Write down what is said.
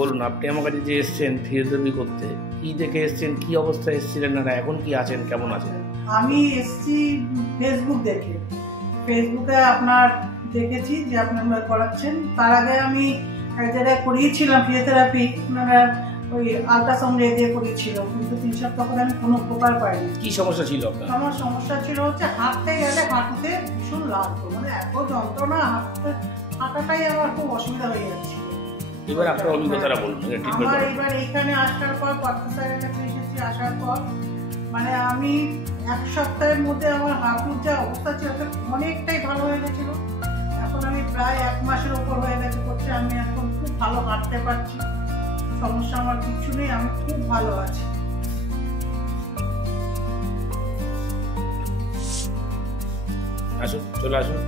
বলুন, আপনি আমার কাছে যে এসছেন ফিজিওথেরাপি করতে, কি দেখে এসছেন, কি অবস্থায় এসেছিলেন, না এখন কি আছেন, কেমন আছেন? আমি এসছি ফেসবুক দেখে। ফেসবুকে আপনার দেখেছি যে আপনারা করাচ্ছেন। তার আগে আমি এক জায়গায় করিয়েছিলাম ফিজিওথেরাপি, আপনারা ওই আল্ট্রাসাউন্ড দিয়ে করিয়েছিল, কিন্তু 3 সপ্তাহ পরে আমি কোনো উপকার পাইনি। কি সমস্যা ছিল আপনার? আমার সমস্যা ছিল হচ্ছে হাঁটতে গেলে হাঁটুতে ভীষণ লাগতো, মানে এত যন্ত্রণা, হাঁটাটাই আমার খুব অসুবিধা হয়ে যাচ্ছে। এবার আপনার অভিজ্ঞতাটা বলুন। আমার এবার এইখানে আসার পর পার্থসারের কাছে এসেছি, আসার পর মানে আমি 1 সপ্তাহের মধ্যে আমার হাঁটুর যা অবস্থা ছিল অনেকটাই ভালো হয়ে গেছিল। এখন আমি প্রায় 1 মাসের উপর হয়ে গেছে করছে, আমি এখন খুব ভালো হাঁটতে পারছি, সমস্যা আমার কিছু নেই, আমি খুব ভালো আছি। আসুন, চলে আসুন।